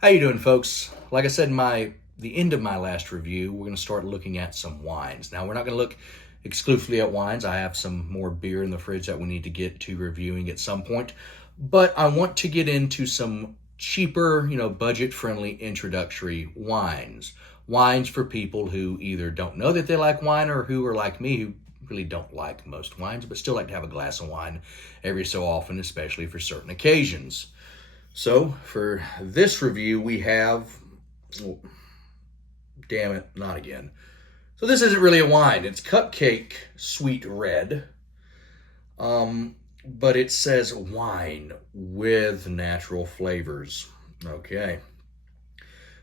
How you doing, folks? Like I said in the end of my last review, we're going to start looking at some wines. Now, we're not going to look exclusively at wines. I have some more beer in the fridge that we need to get to reviewing at some point. But I want to get into some cheaper, budget-friendly introductory wines. Wines for people who either don't know that they like wine or who are like me, who really don't like most wines, but still like to have a glass of wine every so often, especially for certain occasions. So, for this review, we have. Oh, damn it, not again. So, this isn't really a wine. It's Cupcake Sweet Red. But it says wine with natural flavors. Okay.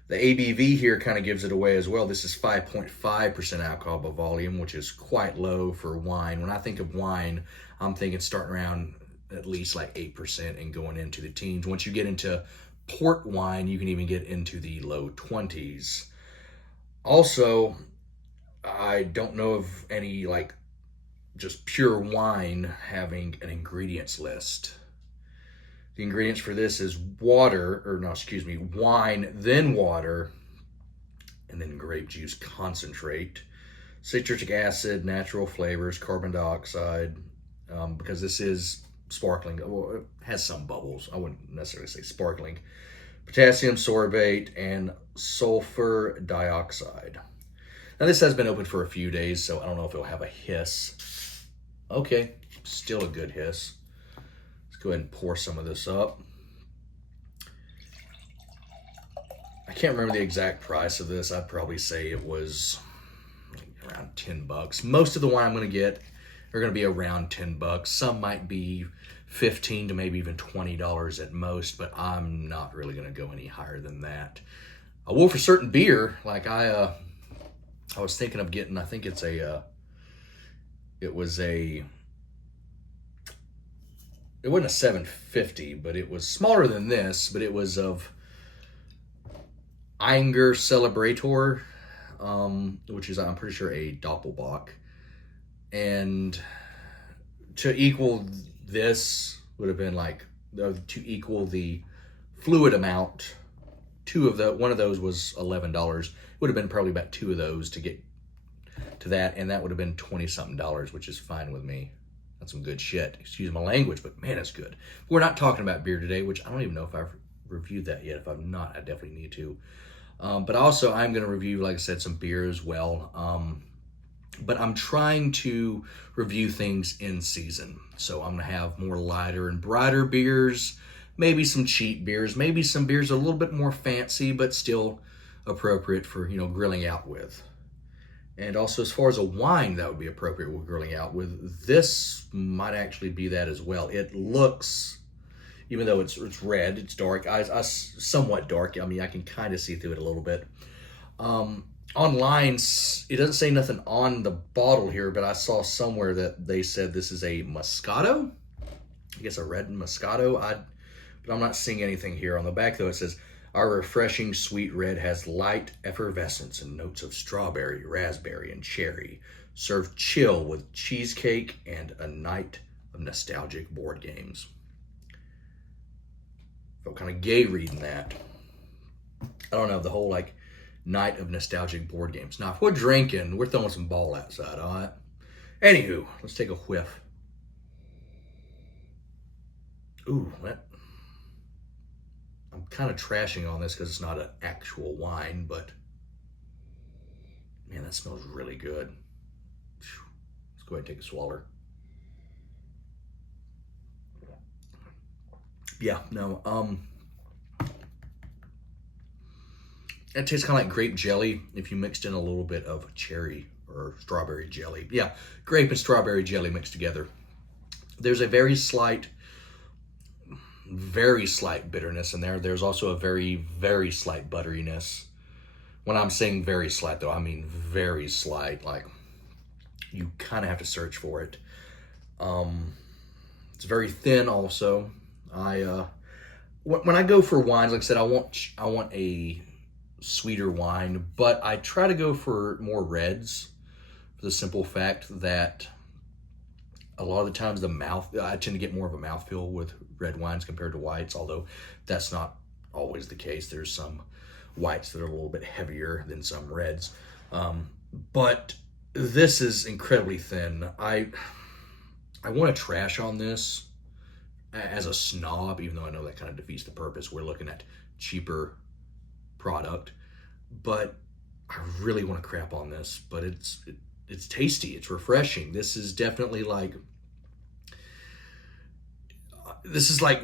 The ABV here kind of gives it away as well. This is 5.5% alcohol by volume, which is quite low for wine. When I think of wine, I'm thinking starting around at least like 8% and going into the teens. Once you get into port wine, you can even get into the low 20s. Also, I don't know of any like just pure wine having an ingredients list. The ingredients for this is wine, then water, and then grape juice concentrate, citric acid, natural flavors, carbon dioxide, because this is sparkling. Well, it has some bubbles. I wouldn't necessarily say sparkling. Potassium sorbate and sulfur dioxide. Now this has been open for a few days, so I don't know if it'll have a hiss. Okay, still a good hiss. Let's go ahead and pour some of this up. I can't remember the exact price of this. I'd probably say it was around $10. Most of the wine I'm going to get are going to be around $10. Some might be $15 to maybe even $20 at most, but I'm not really going to go any higher than that. I will for certain beer. Like I was thinking of getting. I think it's it wasn't a 750, but it was smaller than this. But it was of Einger Celebrator, which is I'm pretty sure a Doppelbock, and to equal this would have been like to equal the fluid amount. One of those was $11. Would have been probably about two of those to get to that, and that would have been $20-something, which is fine with me. That's some good shit. Excuse my language, but man, it's good. We're not talking about beer today, which I don't even know if I've reviewed that yet. If I've not, I definitely need to. But also, I'm going to review, like I said, some beer as well. But I'm trying to review things in season. So I'm going to have more lighter and brighter beers, maybe some cheap beers, maybe some beers a little bit more fancy, but still appropriate for, grilling out with. And also, as far as a wine that would be appropriate with grilling out with, this might actually be that as well. It looks, even though it's red, it's dark, I somewhat dark. I mean, I can kind of see through it a little bit. Online, it doesn't say nothing on the bottle here, but I saw somewhere that they said this is a Moscato. I guess a red Moscato. But I'm not seeing anything here. On the back, though, it says, our refreshing sweet red has light effervescence and notes of strawberry, raspberry, and cherry. Served chill with cheesecake and a night of nostalgic board games. Felt kind of gay reading that. I don't know, the whole night of nostalgic board games. Now, if we're drinking, we're throwing some ball outside, all right? Anywho, let's take a whiff. Ooh, I'm kind of trashing on this because it's not an actual wine, but man, that smells really good. Let's go ahead and take a swallow. Yeah, no, it tastes kind of like grape jelly if you mixed in a little bit of cherry or strawberry jelly. Yeah, grape and strawberry jelly mixed together. There's a very slight bitterness in there. There's also a very, very slight butteriness. When I'm saying very slight, though, I mean very slight. Like, you kind of have to search for it. It's very thin also. When I go for wines, like I said, I want a sweeter wine, but I try to go for more reds for the simple fact that a lot of the times I tend to get more of a mouthfeel with red wines compared to whites, although that's not always the case. There's some whites that are a little bit heavier than some reds. But this is incredibly thin. I want to trash on this as a snob, even though I know that kind of defeats the purpose. We're looking at cheaper product, but I really want to crap on this. But it's tasty. It's refreshing. This is definitely like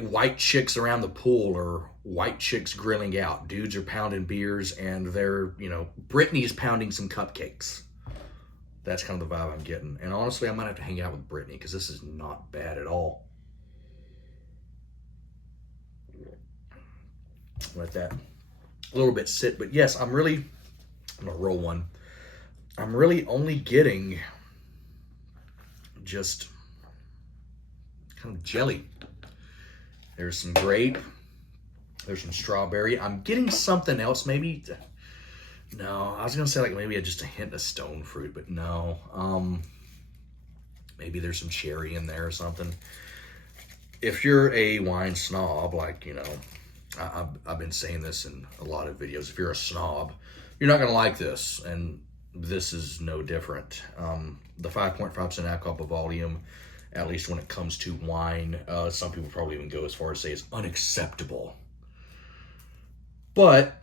white chicks around the pool or white chicks grilling out. Dudes are pounding beers and they're, Brittany's pounding some cupcakes. That's kind of the vibe I'm getting. And honestly, I might have to hang out with Brittany because this is not bad at all. Let that a little bit sit. But yes, I'm going to roll one. I'm really only getting just kind of jelly. There's some grape. There's some strawberry. I'm getting something else. Maybe, no, I was going to say like maybe just a hint of stone fruit, but no. Maybe there's some cherry in there or something. If you're a wine snob, like, I've been saying this in a lot of videos. If you're a snob, you're not going to like this. And this is no different. The 5.5% alcohol by volume, at least when it comes to wine, some people probably even go as far as say it's unacceptable. But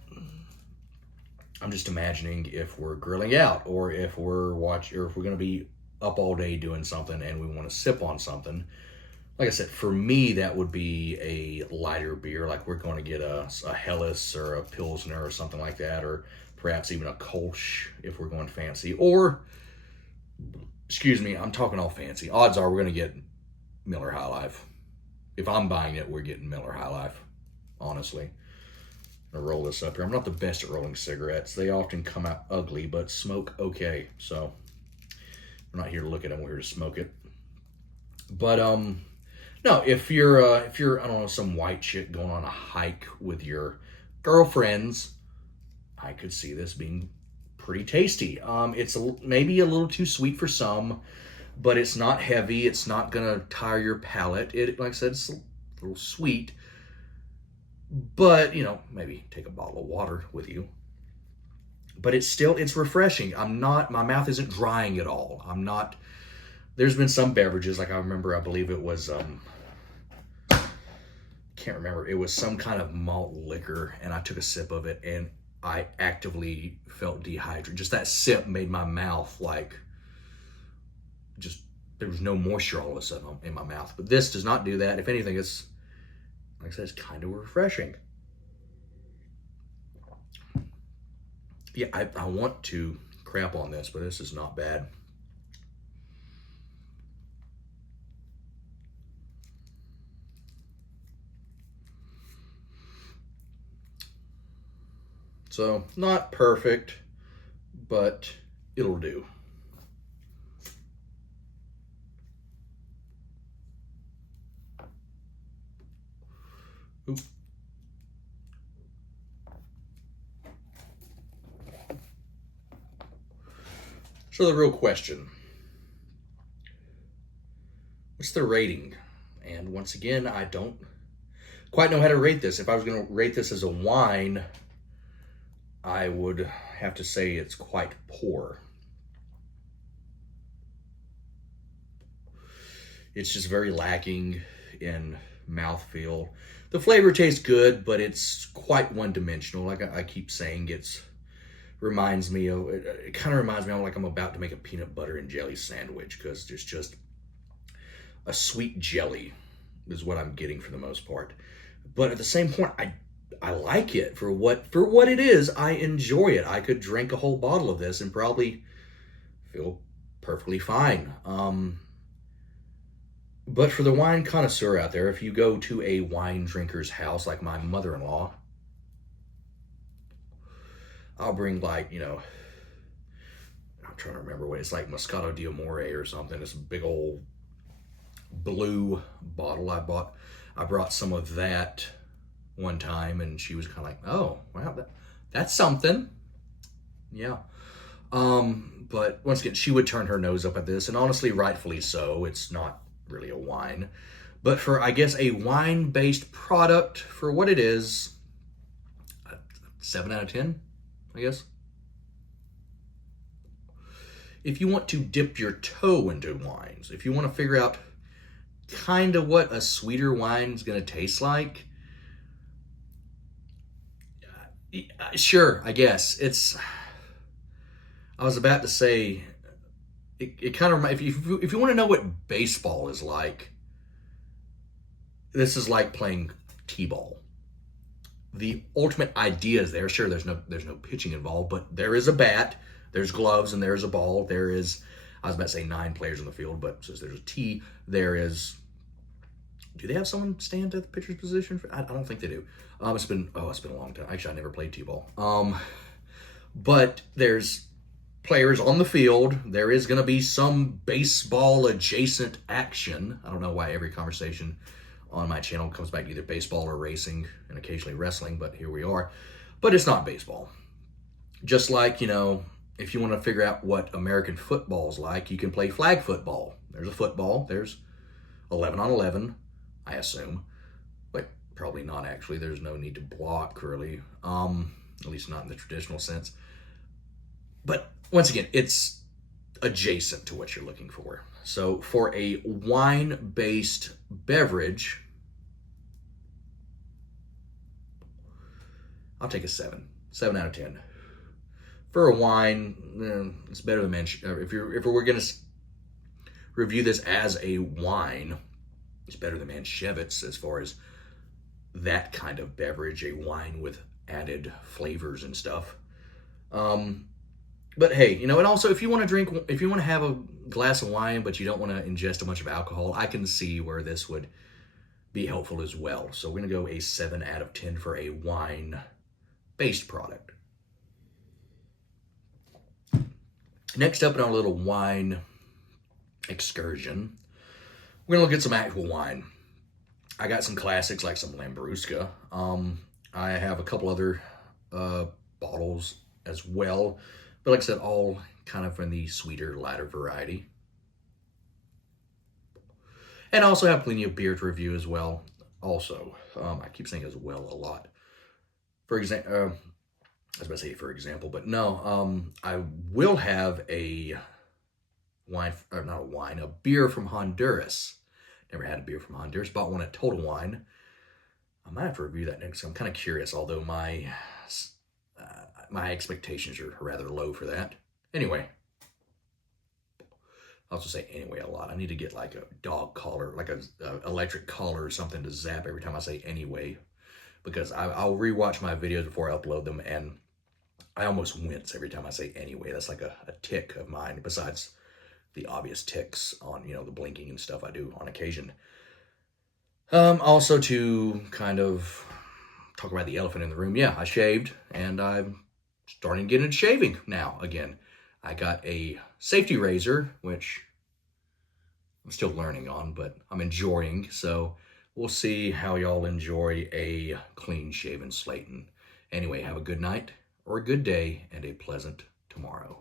I'm just imagining if we're grilling out, or if we're going to be up all day doing something and we want to sip on something. Like I said, for me, that would be a lighter beer. Like we're going to get a Helles or a Pilsner or something like that, or perhaps even a Kolsch if we're going fancy. Or, excuse me, I'm talking all fancy. Odds are we're going to get Miller High Life. If I'm buying it, we're getting Miller High Life, honestly. I'm going to roll this up here. I'm not the best at rolling cigarettes. They often come out ugly, but smoke okay. So we're not here to look at them. We're here to smoke it. But, no, if you're, I don't know, some white chick going on a hike with your girlfriends, I could see this being pretty tasty. It's maybe a little too sweet for some, but it's not heavy. It's not going to tire your palate. Like I said, it's a little sweet, but, maybe take a bottle of water with you. But it's refreshing. My mouth isn't drying at all. There's been some beverages, like I believe it was, can't remember. It was some kind of malt liquor, and I took a sip of it, and I actively felt dehydrated. Just that sip made my mouth there was no moisture all of a sudden in my mouth. But this does not do that. If anything, it's, like I said, it's kind of refreshing. Yeah, I want to crap on this, but this is not bad. So, not perfect, but it'll do. Oop. So the real question, what's the rating? And once again, I don't quite know how to rate this. If I was going to rate this as a wine, I would have to say it's quite poor. It's just very lacking in mouthfeel. The flavor tastes good, but it's quite one-dimensional. Like I keep saying, it reminds me of like I'm about to make a peanut butter and jelly sandwich, because there's just a sweet jelly is what I'm getting for the most part. But at the same point, I like it for what it is. I enjoy it. I could drink a whole bottle of this and probably feel perfectly fine. But for the wine connoisseur out there, if you go to a wine drinker's house, like my mother-in-law, I'll bring I'm trying to remember what it's like, Moscato d'Amore or something. It's a big old blue bottle I bought. I brought some of that one time, and she was kind of like, oh, wow, that's something. Yeah. But once again, she would turn her nose up at this, and honestly, rightfully so. It's not really a wine. But for, I guess, a wine-based product, for what it is, 7 out of 10, I guess. If you want to dip your toe into wines, if you want to figure out kind of what a sweeter wine is going to taste like, sure, I guess. I was about to say, it kind of, if you want to know what baseball is like, this is like playing t-ball. The ultimate idea is there. Sure, there's no pitching involved, but there is a bat, there's gloves, and there's a ball. There is, I was about to say 9 players on the field, but since there's a tee, there is. Do they have someone stand at the pitcher's position? I don't think they do. It's been a long time. Actually, I never played t-ball. But there's players on the field. There is going to be some baseball adjacent action. I don't know why every conversation on my channel comes back to either baseball or racing and occasionally wrestling, but here we are. But it's not baseball. Just like, if you want to figure out what American football is like, you can play flag football. There's a football. There's 11 on 11, I assume. But probably not actually. There's no need to block, really. At least not in the traditional sense. But once again, it's adjacent to what you're looking for. So for a wine-based beverage, I'll take a 7. 7 out of 10. For a wine, it's better than if we're going to review this as a wine, it's better than Manchevitz as far as that kind of beverage, a wine with added flavors and stuff. But hey, and also if you want to have a glass of wine, but you don't want to ingest a bunch of alcohol, I can see where this would be helpful as well. So we're going to go a 7 out of 10 for a wine-based product. Next up in our little wine excursion, we're going to look at some actual wine. I got some classics like some Lambrusco. I have a couple other bottles as well. But like I said, all kind of in the sweeter, lighter variety. And I also have plenty of beer to review as well. Also, I keep saying as well a lot. For example, I was about to say for example, but no, I will have a beer from Honduras. Never had a beer from Honduras. Bought one at Total Wine. I might have to review that next. I'm kind of curious, although my expectations are rather low for that. Anyway, I also say anyway a lot. I need to get like a dog collar, like a electric collar or something to zap every time I say anyway, because I'll rewatch my videos before I upload them, and I almost wince every time I say anyway. That's like a tick of mine, besides the obvious ticks on, the blinking and stuff I do on occasion. Also to kind of talk about the elephant in the room. Yeah, I shaved, and I'm starting to get into shaving now again. I got a safety razor, which I'm still learning on, but I'm enjoying. So we'll see how y'all enjoy a clean-shaven Slayton. Anyway, have a good night or a good day and a pleasant tomorrow.